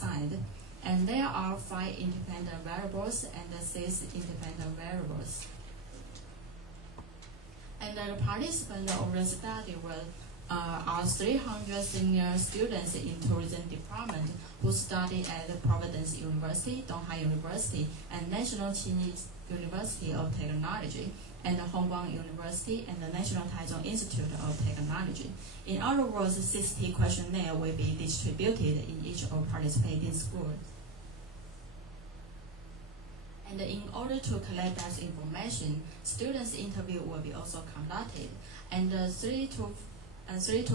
assigned. And there are 5 independent variables and 6 independent variables. And the participants of the study are 300 senior students in tourism department who study at Providence University, Donghai University, and National Chinese University of Technology, and the Hong Kong University and the National Taichung Institute of Technology. In other words, 60 questionnaires will be distributed in each of participating schools. And in order to collect that information, students' interview will be also conducted, and 3 to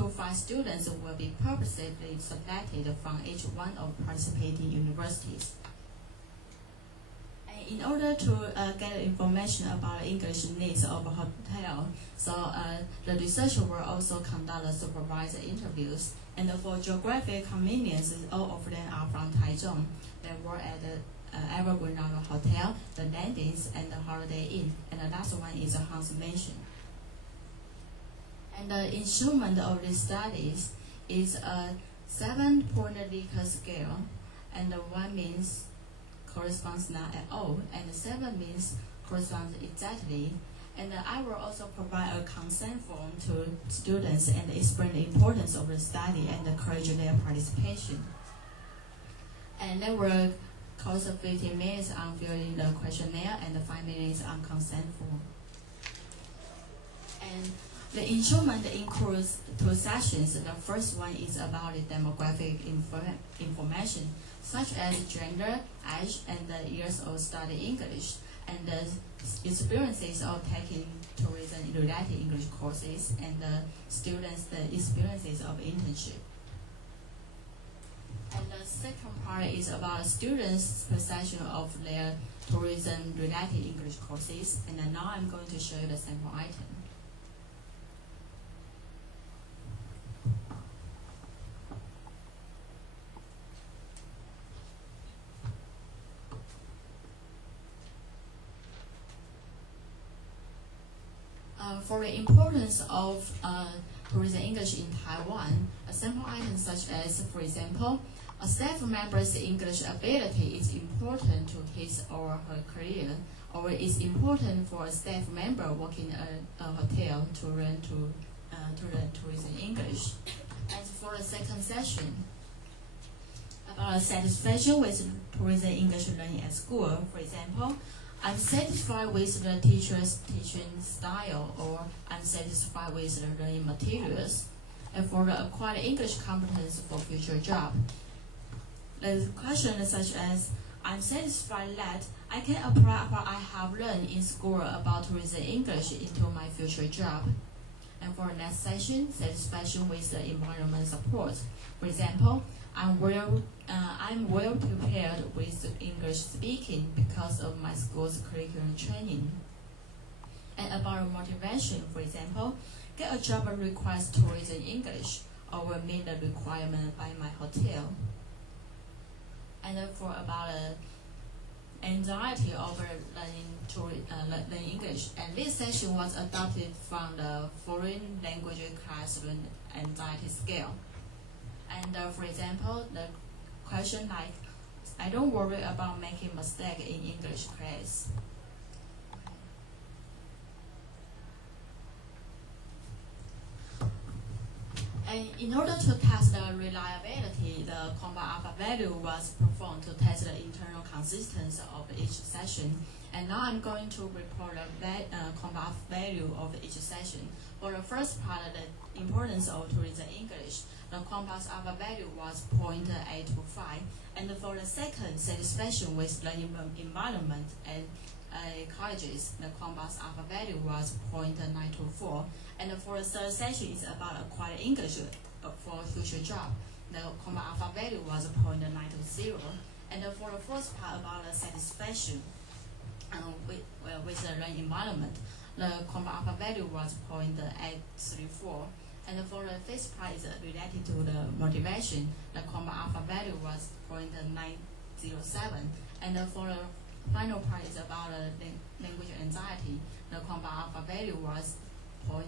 5 students will be purposely selected from each one of participating universities. In order to get information about the English needs of a hotel, so the researcher will also conduct supervised interviews. And for geographic convenience, all of them are from Taichung. They work at the Evergreen Hotel, the Landings, and the Holiday Inn. And the last one is Hans Mansion. And the instrument of these studies is a 7-point Likert scale, and 1 means corresponds not at all, and 7 means corresponds exactly. And I will also provide a consent form to students and explain the importance of the study and encourage their participation. And they will cost 15 minutes on filling the questionnaire and 5 minutes on consent form. And the instrument includes 2 sessions. The first one is about the demographic information, such as gender, age, and the years of studying English, and the experiences of taking tourism-related English courses, and the students' the experiences of internship. And the second part is about students' perception of their tourism-related English courses, and now I'm going to show you the sample item. For the importance of tourism English in Taiwan, a sample item such as, for example, a staff member's English ability is important to his or her career, or it's important for a staff member working at a hotel to learn tourism English. As for the second session, about satisfaction with tourism English learning at school, for example, I'm satisfied with the teacher's teaching style, or I'm satisfied with the learning materials. And for the acquired English competence for future job, the question such as, I'm satisfied that I can apply what I have learned in school about tourism English into my future job. And for the next session, satisfaction with the environment support. For example, I'm well prepared with English speaking because of my school's curriculum training. And about motivation, for example, get a job that requires tourism English, or will meet the requirement by my hotel. And for about anxiety over learning English, and this session was adopted from the foreign language classroom anxiety scale. And for example, the question like, I don't worry about making mistake in English class. And in order to test the reliability, the compound alpha value was performed to test the internal consistency of each session. And now I'm going to report the compound alpha value of each session. For the first part, the importance of tourism English, the compound alpha value was 0.825. And for the second, satisfaction with learning environment and colleges, the compound alpha value was 0.924. And for the third session, it's about acquired English for future job. The compound alpha value was 0.920. And for the fourth part, about the satisfaction with the learning environment, the compound alpha value was 0.834. And for the fifth part is related to the motivation. The compound alpha value was 0.907. And for the final part is about language anxiety. The compound alpha value was 0.929.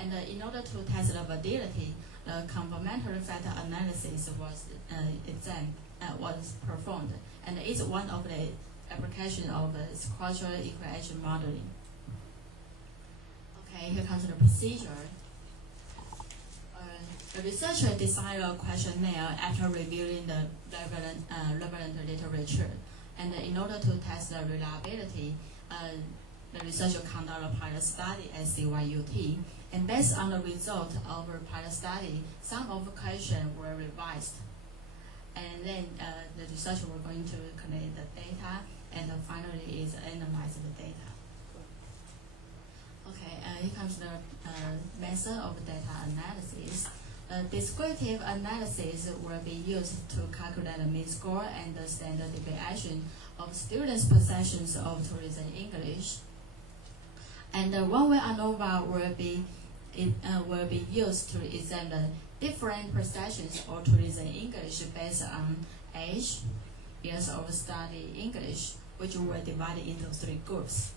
And in order to test the validity, the complementary factor analysis was performed, and is one of the application of the cultural equation modeling. Okay, here comes the procedure. The researcher designed a questionnaire after reviewing the relevant literature, and in order to test the reliability, the researcher conducted a pilot study at CYUT, and based on the result of the pilot study, some of the questions were revised. And then the researcher were going to collect the data, and finally is analyze the data. Okay, here comes the method of data analysis. Descriptive analysis will be used to calculate the mean score and the standard deviation of students' possessions of tourism English. And the one-way ANOVA will be used to examine different perceptions of tourism English based on age, years of study English, which were divided into 3 groups.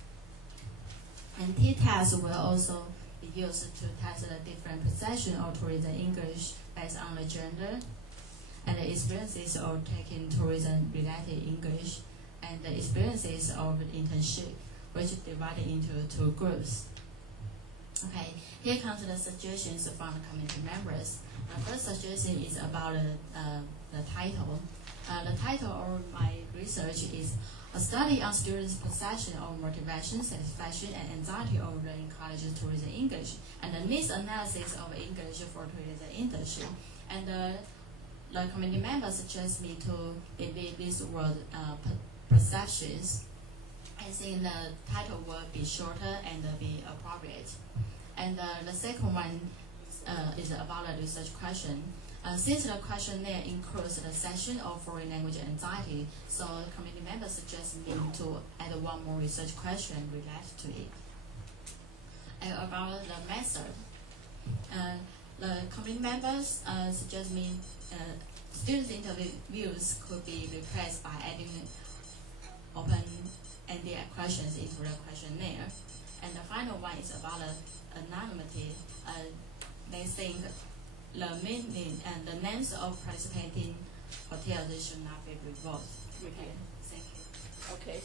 And t-tests will also be used to test the different perception of tourism English based on the gender and the experiences of taking tourism-related English and the experiences of internship, which is divided into 2 groups. Okay, here comes the suggestions from the committee members. The first suggestion is about the title. The title of my research is a study on students' perception of motivation, satisfaction, and anxiety of learning college tourism English, and the needs analysis of English for tourism industry. And the committee members suggest me to delete this word perceptions. I think the title will be shorter and be appropriate. And the second one is about a research question. Since the questionnaire includes the section of foreign language anxiety, so committee members suggest me to add one more research question related to it. And about the method, the committee members suggest me students' interviews could be replaced by adding open-ended questions into the questionnaire. And the final one is about anonymity. They think the meaning and the names of participating hotels should not be revealed. Thank you. Okay.